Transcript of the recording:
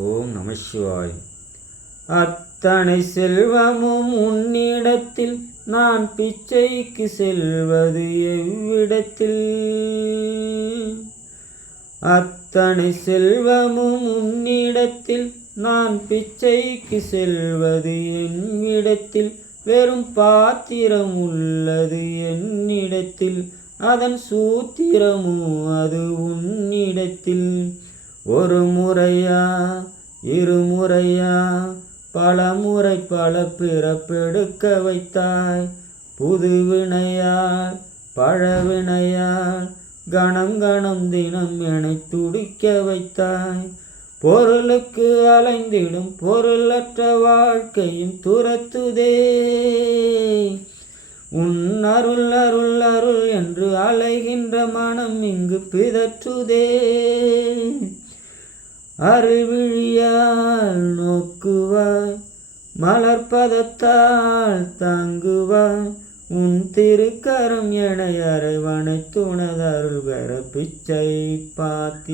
ஓம் நம சிவாய். அத்தனை செல்வமும் உன்னிடத்தில் நான் பிச்சைக்கு செல்வது எவ்விடத்தில்? அத்தனை செல்வமும் உன்னிடத்தில் நான் பிச்சைக்கு செல்வது என்னிடத்தில்? வெறும் பாத்திரம் உள்ளது என்னிடத்தில், அதன் சூத்திரமோ அது உன்னிடத்தில். ஒரு முறையா இருமுறையா பல முறை பல பிறப்பெடுக்க வைத்தாய். புது வினையால் பழவினையால் கணம் கணம் தினம் என்னை துடிக்க வைத்தாய். பொருளுக்கு அலைந்திடும் பொருளற்ற வாழ்க்கையும் துரத்துதே. உன் அருள் அருள் அருள் என்று அலைகின்ற மனம் இங்கு பிதற்றுதே. அருள் விழியால் நோக்குவாய், மலர்பதத்தால் தாங்குவாய். உன் திருக்கரம் என அரவணைத்துணது அருள் பெற பிச்சை பாத்தி